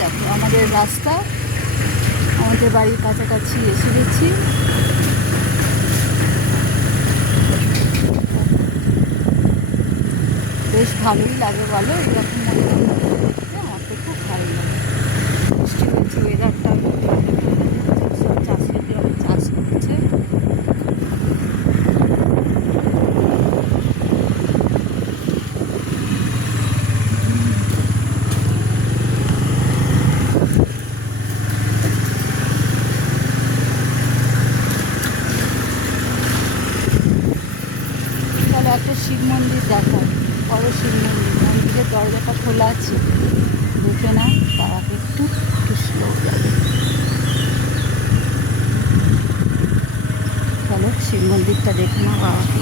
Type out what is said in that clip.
দেখো আমাদের রাস্তা, আমাদের বাড়ির কাছাকাছি এসে গেছি। বেশ ভালোই লাগে বলো, এরকম মনোরম দেখতে আমার তো খুব ভালো লাগে। বৃষ্টি হয়েছে, ওয়েদারটা সব চাষিরা চাষ করছে। তাহলে একটা শিব মন্দির দেখায়, বড় শিব মন্দির, মন্দিরের দরজাটা খোলা আছে, দেখে না তার আগে একটু স্লো যাবে। চলো শিব মন্দিরটা দেখে না বাবা।